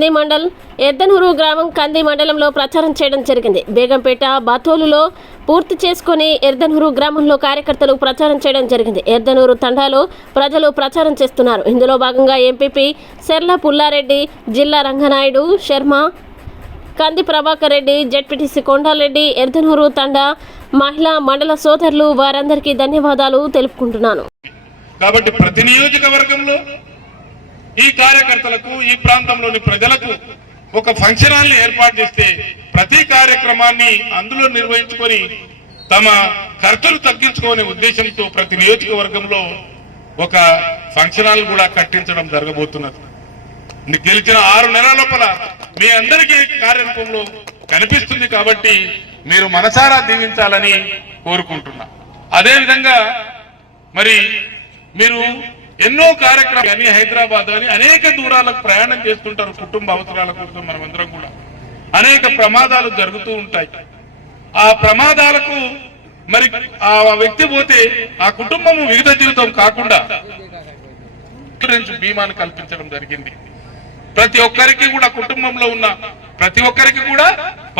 కంది మండల్ ఎద్దనూరు గ్రామం కంది మండలంలో ప్రచారం చేయడం జరిగింది. బేగంపేట బాతోలులో పూర్తి చేసుకుని ఎర్దనూరు గ్రామంలో కార్యకర్తలు ప్రచారం చేయడం జరిగింది. ఎర్దనూరు తండాలో ప్రజలు ప్రచారం చేస్తున్నారు. ఇందులో భాగంగా ఎంపీపీ సెర్ల పుల్లారెడ్డి, జిల్లా రంగనాయుడు శర్మ, కంది ప్రభాకర్ రెడ్డి, జెడ్పీటీసీ కొండారెడ్డి, ఎర్దనూరు తండా మహిళా మండల సోదరులు వారందరికీ ధన్యవాదాలు తెలుపుకుంటున్నాను. కాబట్టి ప్రతి నియోజకవర్గంలో ఈ కార్యకర్తలకు, ఈ ప్రాంతంలోని ప్రజలకు ఒక ఫంక్షన్ హాల్ ఏర్పాటు చేస్తే ప్రతి కార్యక్రమాన్ని అందులో నిర్వహించుకొని తమ ఖర్చులు తగ్గించుకునే ఉద్దేశంతో ప్రతి నియోజకవర్గంలో ఒక ఫంక్షన్ హాల్ కూడా కట్టించడం జరగబోతున్నది. గెలిచిన 6 నెలల లోపల మీ అందరికీ కార్యరూపంలో కనిపిస్తుంది. కాబట్టి మీరు మనసారా దీవించాలని కోరుకుంటున్నా. అదేవిధంగా మరి మీరు ఎన్నో కార్యక్రమాలు హైదరాబాద్ అని అనేక దూరాలకు ప్రయాణం చేస్తుంటారు. కుటుంబ అవసరాల కోసం మనమందరం కూడా అనేక ప్రమాదాలు జరుగుతూ ఉంటాయి. ఆ ప్రమాదాలకు మరి ఆ వ్యక్తి పోతే ఆ కుటుంబము వివిధ జీవితం కాకుండా ఇన్సూరెన్స్ బీమాను కల్పించడం జరిగింది. ప్రతి ఒక్కరికి కూడా కుటుంబంలో ఉన్న ప్రతి ఒక్కరికి కూడా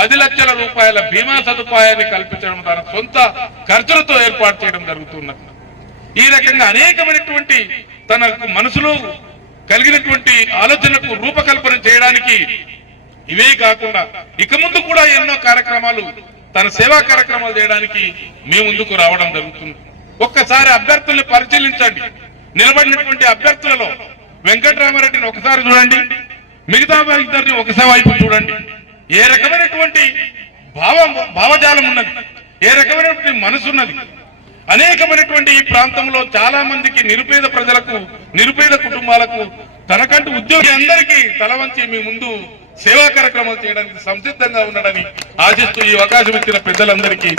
10 లక్షల రూపాయల బీమా సదుపాయాన్ని కల్పించడం తన సొంత ఖర్చులతో ఏర్పాటు చేయడం జరుగుతున్నది. ఈ రకంగా అనేకమైనటువంటి తనకు మనసులో కలిగినటువంటి ఆలోచనకు రూపకల్పన చేయడానికి ఇవే కాకుండా ఇక ముందు కూడా ఎన్నో కార్యక్రమాలు తన సేవా కార్యక్రమాలు చేయడానికి మీ ముందుకు రావడం జరుగుతుంది. ఒక్కసారి అభ్యర్థుల్ని పరిశీలించండి. నిలబడినటువంటి అభ్యర్థులలో వెంకటరామారెడ్డిని ఒకసారి చూడండి, మిగతా ఇద్దరిని ఒకసారి వైపు చూడండి. ఏ రకమైనటువంటి భావజాలం ఉన్నది, ఏ రకమైనటువంటి మనసు ఉన్నది. అనేకమైనటువంటి ఈ ప్రాంతంలో చాలా మందికి నిరుపేద ప్రజలకు, నిరుపేద కుటుంబాలకు తనకంటూ ఉద్యోగి అందరికీ తల వంచి మీ ముందు సేవా కార్యక్రమాలు చేయడానికి సంసిద్ధంగా ఉన్నాడని ఆశిస్తూ ఈ అవకాశం ఇచ్చిన పెద్దలందరికీ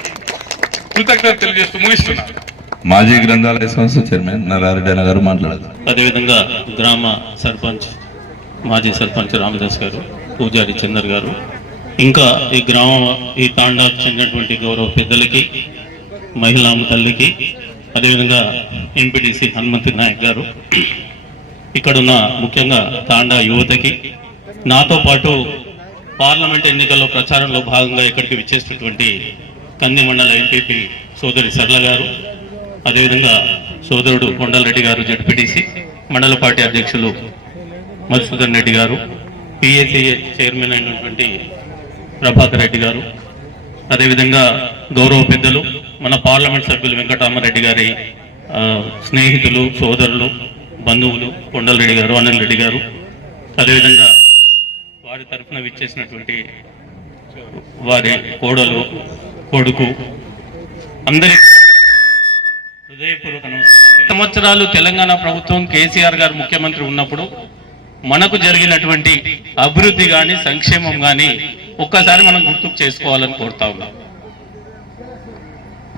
కృతజ్ఞత తెలియజేస్తూ ముగిస్తున్నారు. మాజీ గ్రంథాలయ సంస్థ చైర్మన్ నల్లారెడ్డి గారు మాట్లాడారు. అదేవిధంగా గ్రామ సర్పంచ్, మాజీ సర్పంచ్ రామదాస్ గారు, పూజారి చందర్ గారు, ఇంకా ఈ తాండాకు చెందినటువంటి గౌరవ పెద్దలకి, మహిళా తల్లికి, అదేవిధంగా ఎంపీటీసీ హనుమంతు నాయక్ గారు, ఇక్కడున్న ముఖ్యంగా తాండా యువతకి, నాతో పాటు పార్లమెంట్ ఎన్నికల్లో ప్రచారంలో భాగంగా ఇక్కడికి విచ్చేసినటువంటి కంది మండల ఎంపీపీ సోదరి సర్ల గారు, అదేవిధంగా సోదరుడు కొండారెడ్డి గారు, జెడ్పీటీసీ మండల పార్టీ అధ్యక్షులు మధుసూదన్ రెడ్డి గారు, పిఏసీఏ చైర్మన్ అయినటువంటి ప్రభాకర్ రెడ్డి గారు, అదేవిధంగా గౌరవ పెద్దలు మన పార్లమెంట్ సభ్యులు వెంకటరామారెడ్డి గారి స్నేహితులు, సోదరులు, బంధువులు కొండారెడ్డి గారు, అనిల్ రెడ్డి గారు, అదేవిధంగా వారి తరఫున విచ్చేసినటువంటి వారి కోడలు, కొడుకు, అందరికీ హృదయపూర్వక నమస్కారం. సంవత్సరాలు తెలంగాణ ప్రభుత్వం కేసీఆర్ గారు ముఖ్యమంత్రి ఉన్నప్పుడు మనకు జరిగినటువంటి అభివృద్ధి కానీ సంక్షేమం కానీ ఒక్కసారి మనం గుర్తుకు చేసుకోవాలని కోరుతా ఉన్నాం.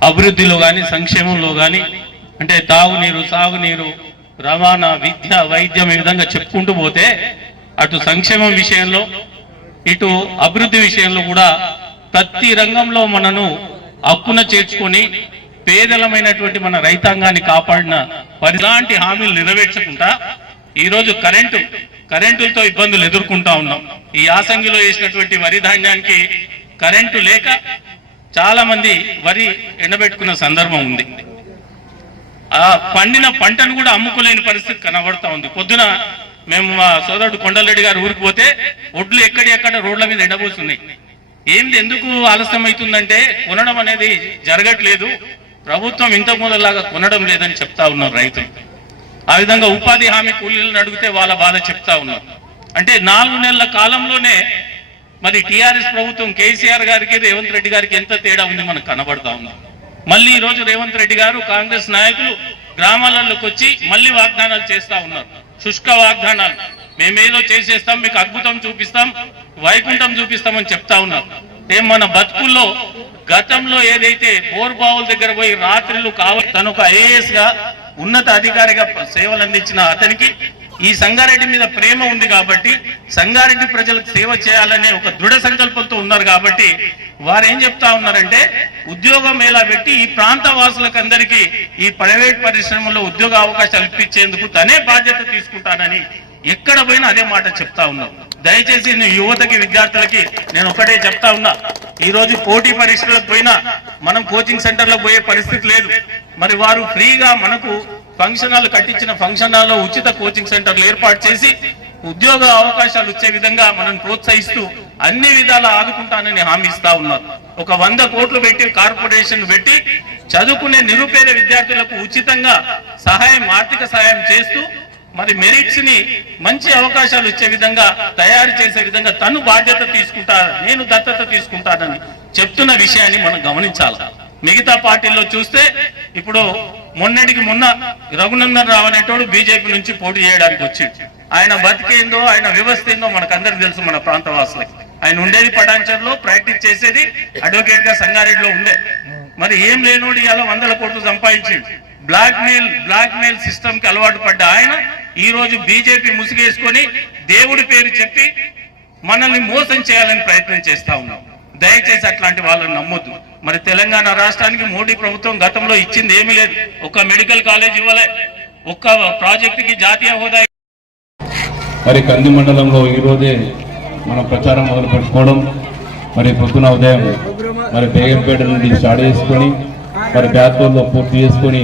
అభివృద్ధిలో కానీ సంక్షేమంలో కానీ అంటే తాగునీరు, సాగునీరు, రవాణా, విద్య, వైద్యం ఈ విధంగా చెప్పుకుంటూ పోతే అటు సంక్షేమం విషయంలో ఇటు అభివృద్ధి విషయంలో కూడా ప్రతి రంగంలో మనను హక్కున చేర్చుకొని పేదలమైనటువంటి మన రైతాంగాన్ని కాపాడిన ఇలాంటి హామీలు నెరవేర్చకుండా ఈరోజు కరెంటులతో ఇబ్బందులు ఎదుర్కొంటా ఉన్నాం. ఈ యాసంగిలో వేసినటువంటి వరి ధాన్యానికి కరెంటు లేక చాలా మంది వరి ఎండబెట్టుకున్న సందర్భం ఉంది. ఆ పండిన పంటను కూడా అమ్ముకోలేని పరిస్థితి కనబడతా ఉంది. పొద్దున మేము మా సోదరుడు కొండారెడ్డి గారు ఊరికి పోతే ఒడ్లు ఎక్కడెక్కడ రోడ్ల మీద ఎండబోతున్నాయి. ఎందుకు ఆలస్యం అవుతుందంటే కొనడం అనేది జరగట్లేదు, ప్రభుత్వం ఇంతకు మొదలాగా కొనడం లేదని చెప్తా ఉన్నారు రైతులు. ఆ విధంగా ఉపాధి హామీ కూలీలను అడిగితే వాళ్ళ బాధ చెప్తా ఉన్నారు. అంటే 4 నెలల కాలంలోనే మరి టీఆర్ఎస్ ప్రభుత్వం కేసీఆర్ గారికి, రేవంత్ రెడ్డి గారికి ఎంత తేడా ఉంది మనకు కనబడతా ఉంది. మళ్ళీ ఈ రోజు రేవంత్ రెడ్డి గారు, కాంగ్రెస్ నాయకులు గ్రామాలలోకి వచ్చి మళ్ళీ వాగ్దానాలు చేస్తా ఉన్నారు. శుష్క వాగ్దానాలు, మేమేదో చేసేస్తాం, మీకు అద్భుతం చూపిస్తాం, వైకుంఠం చూపిస్తామని చెప్తా ఉన్నారు. మన బతుకుల్లో గతంలో ఏదైతే బోర్బావుల దగ్గర పోయి రాత్రులు కావాలి తను ఒక ఐఏఎస్ గా ఉన్నత అధికారిగా సేవలు అందించిన అతనికి ఈ సంగారెడ్డి మీద ప్రేమ ఉంది కాబట్టి సంగారెడ్డి ప్రజలకు సేవ చేయాలనే ఒక దృఢ సంకల్పంతో ఉన్నారు. కాబట్టి వారు ఏం చెప్తా ఉన్నారంటే ఉద్యోగం ఎలా పెట్టి ఈ ప్రాంత వాసులకు అందరికీ ఈ ప్రైవేట్ పరిశ్రమలో ఉద్యోగ అవకాశాలు ఇప్పించేందుకు తనే బాధ్యత తీసుకుంటానని ఎక్కడ పోయినా అదే మాట చెప్తా ఉన్నారు. దయచేసి యువతకి విద్యార్థులకి నేను ఒకటే చెప్తా ఉన్నా, ఈ రోజు పోటీ పరీక్షలకు పోయినా మనం కోచింగ్ సెంటర్లకు పోయే పరిస్థితి లేదు. మరి వారు ఫ్రీగా మనకు ఫంక్షన్ హాల్ కట్టించిన ఫంక్షన్ హాల్లో ఉచిత కోచింగ్ సెంటర్లు ఏర్పాటు చేసి ఉద్యోగ అవకాశాలు వచ్చే విధంగా మనం ప్రోత్సహిస్తూ అన్ని విధాలా ఆదుకుంటానని హామీ ఇస్తా ఉన్నారు. ఒక 100 కోట్లు పెట్టి కార్పొరేషన్ పెట్టి చదువుకునే నిరుపేద విద్యార్థులకు ఉచితంగా ఆర్థిక సహాయం చేస్తూ మరి మెరిట్స్ ని మంచి అవకాశాలు వచ్చే విధంగా తయారు చేసే విధంగా తను బాధ్యత తీసుకుంటా, నేను దత్తత తీసుకుంటానని చెప్తున్న విషయాన్ని మనం గమనించాలి. మిగతా పార్టీల్లో చూస్తే ఇప్పుడు మొన్న రఘునందన్ రావు అనేటోడు బీజేపీ నుంచి పోటీ చేయడానికి వచ్చింది. ఆయన బతికేందో ఆయన వ్యవస్థ ఏందో మనకందరికి తెలుసు. మన ప్రాంతవాసులకి ఆయన ఉండేది పటాన్చర్లో, ప్రాక్టీస్ చేసేది అడ్వకేట్ గా సంగారెడ్డిలో ఉండే. మరి ఏం లేనోడు ఇలా 100 కోట్లు సంపాదించింది. బ్లాక్ మెయిల్ సిస్టమ్ కి అలవాటు పడ్డ ఆయన ఈ రోజు బీజేపీ ముసుగేసుకొని దేవుడి పేరు చెప్పి మనల్ని మోసం చేయాలని ప్రయత్నం చేస్తా ఉన్నాం. దయచేసి అట్లాంటి వాళ్ళని నమ్మొద్దు. మరి తెలంగాణ రాష్ట్రానికి మోడీ ప్రభుత్వం గతంలో ఇచ్చింది ఏమీ లేదు. ఒక్క మెడికల్ కాలేజ్ ఇవ్వలే, ఒక్క ప్రాజెక్టుకి జాతీయ హోదా. మరి కంది మండలంలో ఈరోజే మనం ప్రచారం మొదలు పెట్టుకోవడం, మరి పొద్దున ఉదయం మరి బేగంపేట నుండి స్టార్ట్ చేసుకొని మరి బ్యాత్తూరులో పూర్తి చేసుకొని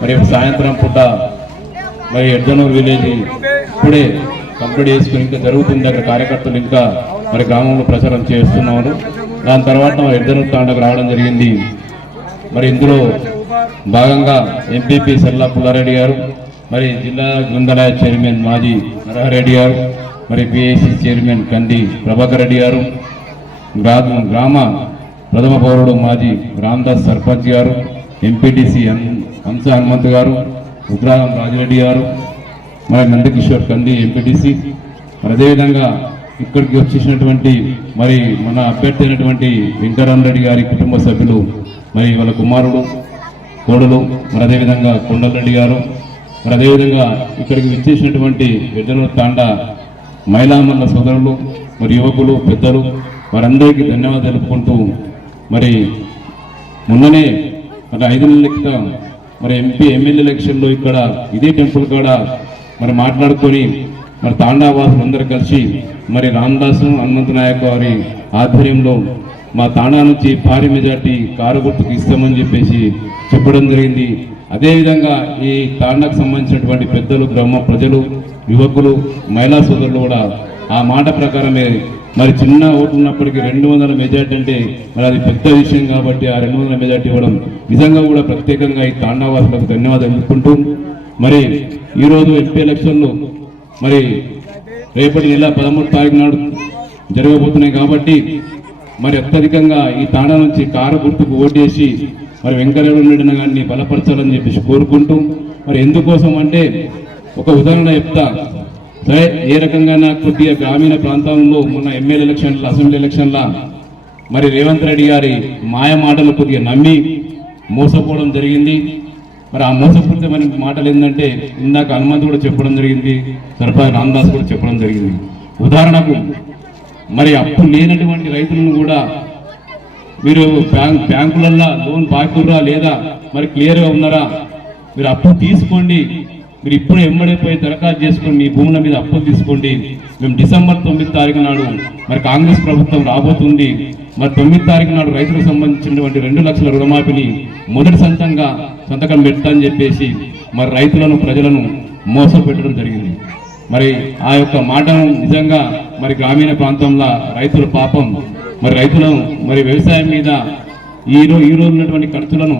మరి సాయంత్రం పూట మరి ఎడ్జనూరు విలేజ్ ఇప్పుడే కంప్లీట్ చేసుకుని ఇంకా జరుగుతుంది. అక్కడ కార్యకర్తలు ఇంకా మరి గ్రామంలో ప్రచారం చేస్తున్నారు. దాని తర్వాత మరి ఎడ్జనూరు తాండకు రావడం జరిగింది. మరి ఇందులో భాగంగా ఎంపీపీ సెల్లా పుల్లారెడ్డి గారు, మరి జిల్లా గ్రంథాలయ చైర్మన్ మాజీ నరహరెడ్డి గారు, మరి పిఐసి చైర్మన్ కంది ప్రభాకర్ రెడ్డి గారు, గ్రామ ప్రథమ పౌరుడు మాజీ రామదాస్ సర్పంచ్ గారు, ఎంపీటీసీ హంస హనుమంత్ గారు, ఉగ్రాలం రాజిరెడ్డి గారు, మరి నందకిషోర్ కంది ఎంపీటీసీ, మరి అదేవిధంగా ఇక్కడికి వచ్చేసినటువంటి మరి మన అభ్యర్థి అయినటువంటి వెంకటరామరెడ్డి గారి కుటుంబ సభ్యులు, మరి వాళ్ళ కుమారుడు కోడలు, మరి అదేవిధంగా కొండలరెడ్డి గారు, మరి అదేవిధంగా ఇక్కడికి విచ్చేసినటువంటి ఎడ్జనూరు తాండా మహిళామల్ల సోదరులు, మరి యువకులు, పెద్దలు, వారందరికీ ధన్యవాదాలు తెలుపుకుంటూ మరి మొన్ననే మరి 5 నెలల క్రితం మరి ఎమ్మెల్యే ఎలక్షన్లో ఇక్కడ ఇదే టెంపుల్ కాడ మరి మాట్లాడుకొని మరి తాండావాసులు అందరూ కలిసి మరి రామదాసు హనుమంత నాయక్ వారి ఆధ్వర్యంలో మా తాండా నుంచి భారీ మెజార్టీ కారు గుర్తుకు ఇస్తామని చెప్పేసి చెప్పడం జరిగింది. అదేవిధంగా ఈ తాండాకు సంబంధించినటువంటి పెద్దలు, గ్రామ ప్రజలు, యువకులు, మహిళా సోదరులు కూడా ఆ మాట ప్రకారమే మరి చిన్న ఓట్లు ఉన్నప్పటికీ 200 మెజార్టీ అంటే మరి అది పెద్ద విషయం కాబట్టి ఆ 200 మెజార్టీ ఇవ్వడం నిజంగా కూడా ప్రత్యేకంగా ఈ తాండావాసులకు ధన్యవాదాలు తెలుపుకుంటూ మరి ఈరోజు ఎంపీ ఎలక్షన్లు మరి రేపటి నెల 13వ తారీఖు నాడు జరగబోతున్నాయి కాబట్టి మరి అత్యధికంగా ఈ తాండా నుంచి కారు గుర్తుకు ఓటేసి మరి వెంకటరెడ్డి గారిని బలపరచాలని చెప్పేసి కోరుకుంటూ మరి ఎందుకోసం అంటే ఒక ఉదాహరణ చెప్తా. సరే, ఏ రకంగా కొద్దిగా గ్రామీణ ప్రాంతాల్లో మొన్న ఎమ్మెల్యే ఎలక్షన్ల, అసెంబ్లీ ఎలక్షన్ల మరి రేవంత్ రెడ్డి గారి మాయ మాటలు కొద్దిగా నమ్మి మోసపోవడం జరిగింది. మరి ఆ మోసపూరితమైన మాటలు ఏంటంటే ఇందాక హనుమంత్ కూడా చెప్పడం జరిగింది, సర్పంచ్ రామదాస్ కూడా చెప్పడం జరిగింది. ఉదాహరణకు మరి అప్పు లేనటువంటి రైతులను కూడా మీరు బ్యాంకులల్లో లోన్ బాకుర్రా లేదా మరి క్లియర్గా ఉన్నారా, మీరు అప్పు తీసుకోండి, మీరు ఇప్పుడు ఎమ్మడిపోయి దరఖాస్తు చేసుకొని మీ భూముల మీద అప్పులు తీసుకోండి. మేము డిసెంబర్ 9వ తారీఖు నాడు మరి కాంగ్రెస్ ప్రభుత్వం రాబోతుంది. మరి 9వ తారీఖు నాడు రైతులకు సంబంధించినటువంటి 2 లక్షల రుణమాఫీని మొదటి సంతకం పెట్టని చెప్పేసి మరి రైతులను, ప్రజలను మోసపెట్టడం జరిగింది. మరి ఆ యొక్క మాటను నిజంగా మరి గ్రామీణ ప్రాంతంలో రైతుల పాపం, మరి రైతులను మరి వ్యవసాయం మీద ఈ రోజు ఉన్నటువంటి ఖర్చులను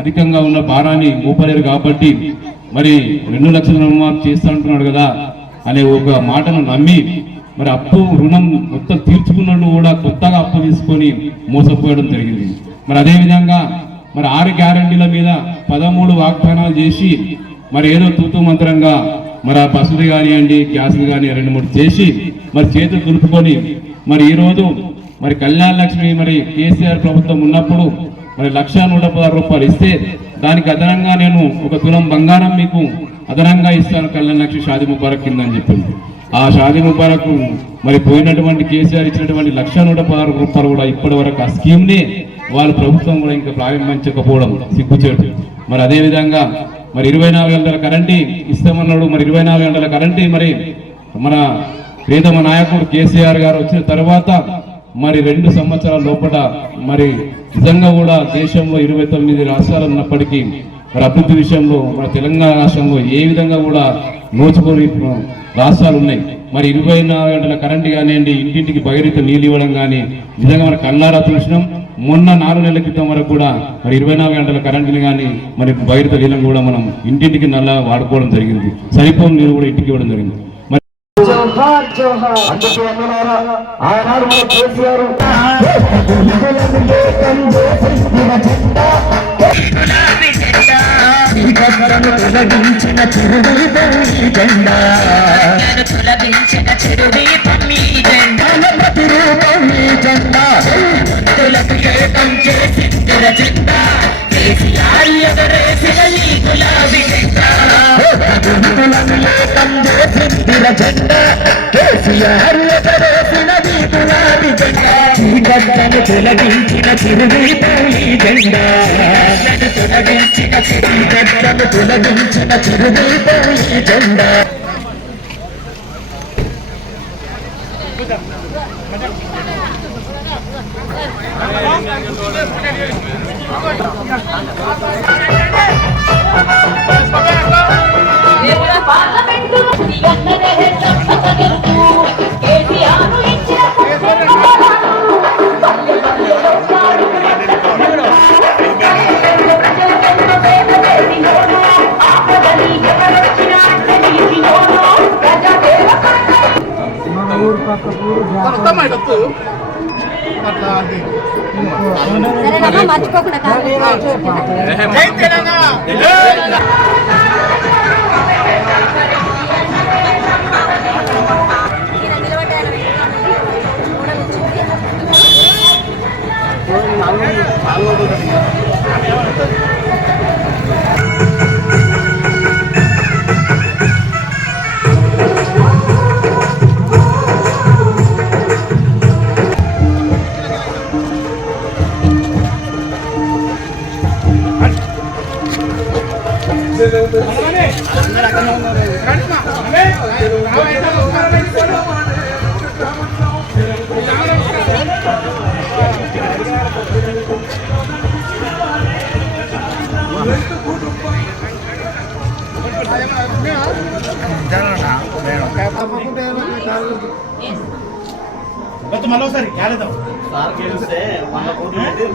అధికంగా ఉన్న భారాన్ని మోపలేరు కాబట్టి మరి 2 లక్షల రుణమాఫీ చేస్తా అంటున్నాడు కదా అనే ఒక మాటను నమ్మి మరి అప్పు రుణం మొత్తం తీర్చుకున్నట్టు కూడా కొత్తగా అప్పు తీసుకొని మోసపోయడం జరిగింది. మరి అదేవిధంగా మరి 6 గ్యారంటీల మీద 13 వాగ్దానాలు చేసి మరి ఏదో తూతూ మంత్రంగా మరి ఆ బస్సులు కానివ్వండి, గ్యాసులు కానీ 2-3 చేసి మరి చేతులు దులుపుకొని మరి ఈరోజు మరి కళ్యాణ లక్ష్మి మరి కేసీఆర్ ప్రభుత్వం ఉన్నప్పుడు మరి 1,116 రూపాయలు ఇస్తే దానికి అదనంగా నేను 1 తులం బంగారం మీకు అదనంగా ఇస్తాను కళ్యాణ లక్ష్మి షాదీ ముబారక్ కింద అని చెప్పింది. ఆ షాదీ ముబారక్ మరి పోయినటువంటి కేసీఆర్ ఇచ్చినటువంటి 1,116 రూపాయలు కూడా ఇప్పటి వరకు ఆ స్కీమ్ని వాళ్ళ ప్రభుత్వం కూడా ఇంకా ప్రారంభించకపోవడం సిగ్గుచేటు. మరి అదేవిధంగా మరి 24 గంటల కరెంటు ఇస్తామన్నాడు. మరి 24 గంటల కరెంటు మరి మన ప్రియతమ నాయకుడు కేసీఆర్ గారు వచ్చిన తర్వాత మరి 2 సంవత్సరాల లోపల మరి నిజంగా కూడా దేశంలో 29 రాష్ట్రాలు ఉన్నప్పటికీ మరి అభివృద్ధి విషయంలో మన తెలంగాణ రాష్ట్రంలో ఏ విధంగా కూడా నోచుకొని రాష్ట్రాలు ఉన్నాయి. మరి 24 గంటల కరెంటు కానివ్వండి, ఇంటింటికి బహిరీత నీళ్ళు ఇవ్వడం కానీ నిజంగా మన కళ్ళారా చూసినాం. మొన్న 4 నెలల క్రితం వరకు కూడా మరి 24 గంటల కరెంటుని కానీ మరి బహిరీత నీళ్ళని కూడా మనం ఇంటింటికి నల్లా వాడుకోవడం జరిగింది. సరిపోని నీళ్ళు కూడా ఇంటికి ఇవ్వడం జరిగింది. జోహార్ జోహార్ అందుకే అన్నలారా ఆనాడు మన కేసీఆర్ తొలగించిన చిరుదీపం ఈ జెండా తొలగించిన చిరుదీపం ఈ జెండా ప్రతిరూపం ఈ జెండా తులకు ఏకం చేసిందిర జెండా కేసీఆర్ ఎగరేసిన ఈ గులాబీ జెండా ఏకం చేసిందిర జెండా కేసీఆర్ ఎగరేసిన ఈ గులాబీ జెండా ఈ గడ్డను తొలగించిన చిరుదీపం ఈ జెండా తొలగించిన గడ్డను తొలగించిన చిరుదీపం ఈ జెండా.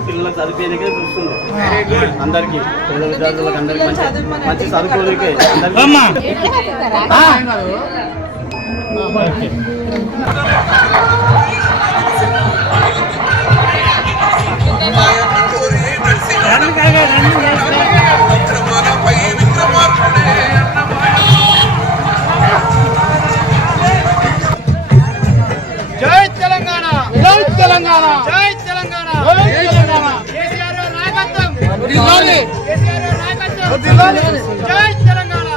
పిల్లలకు చదివేందుకే చూస్తున్నాం. అందరికి పేద విద్యార్థులకు అందరికి మంచి చదువుకోనికే జై తెలంగాణ, జై తెలంగాణ, జై తెలంగాణ, జై తెలంగాణ. కేసీఆర్ నాయకత్వం, కేసీఆర్ నాయకత్వం, జై తెలంగాణ.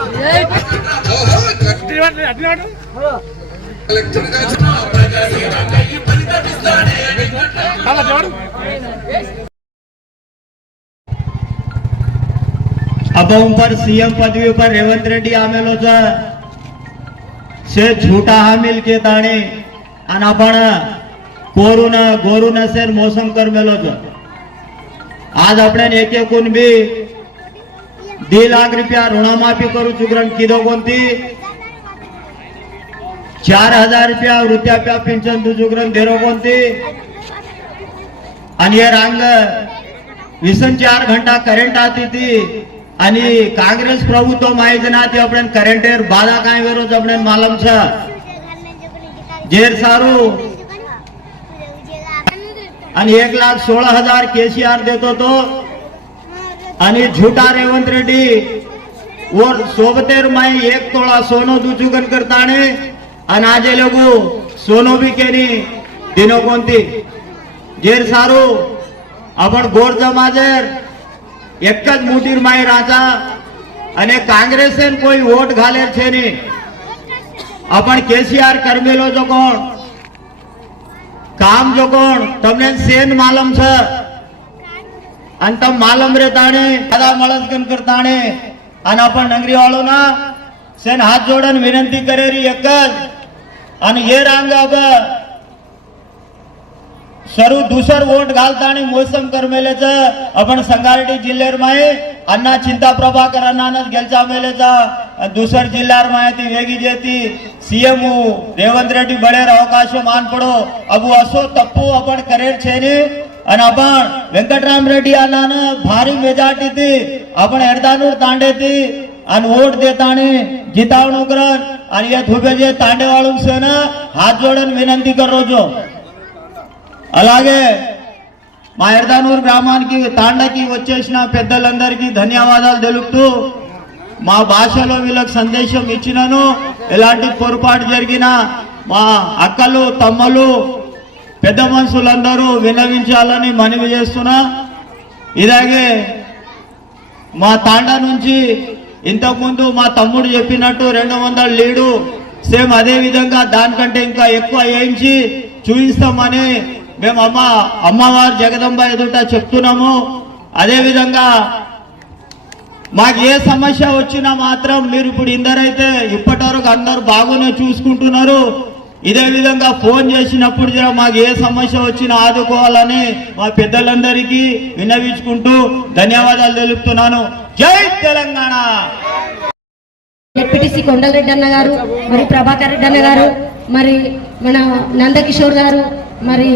अब उन पर सीएम पदवी पर रेवंत रेड्डी आमेलो से झूठा हामिल के ताणे आणि आपण गोरू नसेल मोसम कर मेलो आज आपण एक एकूण बी 2 लाख रुपया ऋणमाफी करू चुकरण किदो कोणती 4000 रुपया वृद्धाप्य पेन्शन दुजुगरण देरो कोणती आणि हे रांग 24 घंटा करंट आती थी आणि कांग्रेस प्रभुत्व माहिजना ते आपण करंट एर बाधा काय विरोध आपण मालूम छ जेर सारू आणि 1,16,000 केसीआर देतो तो आणि झूठा रेवंत रेड्डी और सोबतेर माई 1 तोळा सोनो दुचुगन करताने आणि आज लोग सोनो भी केनी दिनो कोणती जेर सारू आपण गोर जमाजेर एकच मोटीर माई राजा અને कांग्रेसेन कोई वोट घालेर छे नहीं अपन केसीआर करमेलो जो कोण काम जो कोण तमने सेन मालूम छ अन तम मालूम रे ताणे दादा मळसगन करताणे अन अपन नगरी वाळो ना सेन हाथ जोडन विनंती करेरी एकच आणि हे रांग अब सर्व दुसर वोट घालताना मोसम करमेलेचं आपण संगारेड्डी जिल्ह्यावर माये अण्णा चिंता प्रभाकर अण्णानच गेलचा मेलेचा दुसर जिल्ह्यावर माहिती वेगी जेती सीएम रेवंत रेड्डी बळेर अवकाश मान पडो अबू असो तप्पू आपण करेर छेने आणि आपण व्यंकटराम रेड्डी अण्णानं भारी मेजॉरिटी ती आपण एरदानूर तांडे ती आणि वोट देताना जितावणूक करन आणि या धुबेजे तांडेवाळून सेन हात जोडून विनंती करो అలాగే మా ఎర్దానూరు గ్రామానికి తాండకి వచ్చేసిన పెద్దలందరికీ ధన్యవాదాలు తెలుపుతూ మా భాషలో వీళ్ళకి సందేశం ఇచ్చినాను ఎలాంటి పొరపాటు జరిగినా మా అక్కలు తమ్ములు పెద్ద మనుషులందరూ విన్నవించాలని మనవి చేస్తున్నా ఇలాగే మా తాండా నుంచి ఇంతకుముందు మా తమ్ముడు చెప్పినట్టు 200 లీడు సేమ్ అదే విధంగా దానికంటే ఇంకా ఎక్కువ వేయించి చూపిస్తామని మేము అమ్మవారు జగదంబ ఎదుట చెప్తున్నాము. అదేవిధంగా మాకు ఏ సమస్య వచ్చినా మాత్రం మీరు ఇప్పుడు ఇందరైతే ఇప్పటి వరకు అందరూ బాగానే చూసుకుంటున్నారు. ఇదే విధంగా ఫోన్ చేసినప్పుడు మాకు ఏ సమస్య వచ్చినా ఆదుకోవాలని మా పెద్దలందరికీ విన్నవించుకుంటూ ధన్యవాదాలు తెలుపుతున్నాను. జై తెలంగాణ. డిప్యూటీసీ కొండలరెడ్డి అన్న గారు, మరి ప్రభాకర్ రెడ్డి అన్న గారు, మరి మన నందకిషోర్ గారు, మరి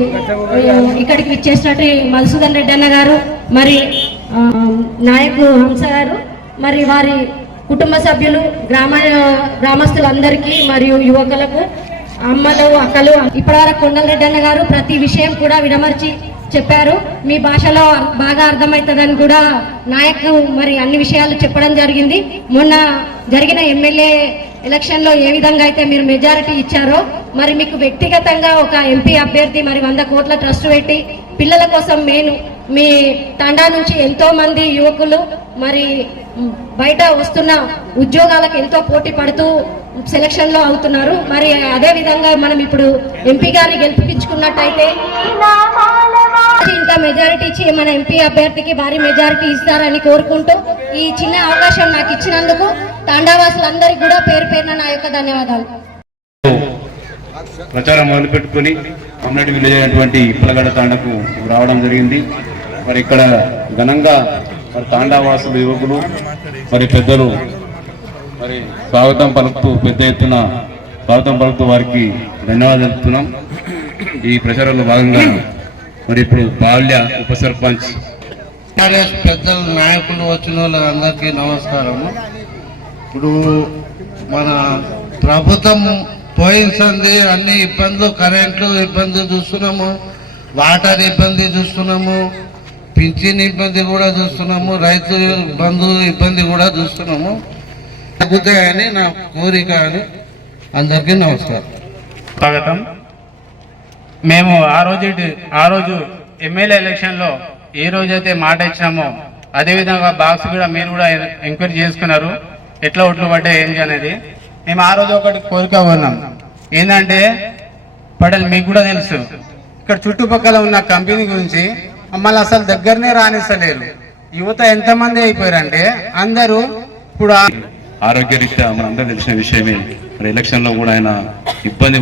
ఇక్కడికి విచ్చేసినట్టు మధుసూదన్ రెడ్డి అన్న గారు, మరి నాయకు హంస గారు, మరి వారి కుటుంబ సభ్యులు, గ్రామస్తులందరికీ మరియు యువకులకు, అమ్మలు అక్కలు, ఇప్పటివరకు కొండలరెడ్డి అన్న గారు ప్రతి విషయం కూడా విడమర్చి చెప్పారు. మీ భాషలో బాగా అర్థమవుతుందని కూడా నాయకు మరి అన్ని విషయాలు చెప్పడం జరిగింది. మొన్న జరిగిన ఎమ్మెల్యే ఎలక్షన్లో ఏ విధంగా అయితే మీరు మెజారిటీ ఇచ్చారో, మరి మీకు వ్యక్తిగతంగా ఒక ఎంపీ అభ్యర్థి మరి 100 కోట్ల ట్రస్ట్ పెట్టి పిల్లల కోసం మీ తండా నుంచి ఎంతో మంది యువకులు మరి బయట వస్తున్న ఉద్యోగాలకు ఎంతో పోటీ పడుతూ సెలక్షన్ లో అవుతున్నారు. మరి అదే విధంగా మనం ఇప్పుడు ఎంపీ గారిని గెలిపించుకున్నట్టయితే ఇంకా మెజారిటీ ఇచ్చి మన ఎంపీ అభ్యర్థికి భారీ మెజారిటీ ఇస్తారని కోరుకుంటూ ఈ చిన్న అవకాశం నాకు ఇచ్చినందుకు తాండావాసులందరికీ కూడా పేరు పేరున నా యొక్క ధన్యవాదాలు. ప్రచారం మొదలు పెట్టుకుని అమ్మటి విలేజ్ అయినటువంటి ఇప్పలగడ తాండకు రావడం జరిగింది. మరి ఇక్కడ ఘనంగా మరి తాండావాసులు యువకులు మరి పెద్దలు మరి స్వాగతం పలుకుతూ పెద్ద ఎత్తున స్వాగతం పలుకుతూ వారికి ధన్యవాదాలు తెలుపుతున్నాం. ఈ ప్రచారంలో భాగంగా మరి ఇప్పుడు బాల్య ఉప సర్పంచ్ పెద్దలు నాయకులు వచ్చిన వాళ్ళందరికీ నమస్కారము. ఇప్పుడు మన ప్రభుత్వం పోయించింది అన్ని ఇబ్బందులు, కరెంట్లు ఇబ్బందులు చూస్తున్నాము, వాటర్ ఇబ్బంది చూస్తున్నాము, పింఛన్ ఇబ్బంది కూడా చూస్తున్నాము, రైతు ఇబ్బంది కూడా చూస్తున్నాము. తగ్గుతాయని నా కోరిక అని అందరికీ నమస్కారం. స్వాగతం. మేము ఆ రోజు ఎమ్మెల్యే ఎలక్షన్లో ఏ రోజైతే మాట ఇచ్చినామో అదేవిధంగా బాక్స్ కూడా మీరు కూడా ఎంక్వైరీ చేసుకున్నారు, ఎట్లా ఓట్లు పడ్డాయి ఏంటి అనేది. మేము ఆ రోజు ఒకటి కోరిక ఉన్నాం, ఏంటంటే పడలు మీకు కూడా తెలుసు, ఇక్కడ చుట్టుపక్కల ఉన్న కంపెనీ గురించి మమ్మల్ని అసలు దగ్గరనే రానిస్తలేరు. యువత ఎంతమంది అయిపోయారంటే అందరూ ఇప్పుడు ఆరోగ్యరీత్యా మనందరూ తెలిసిన విషయమే. మరి ఎలక్షన్లో కూడా ఆయన ఇబ్బంది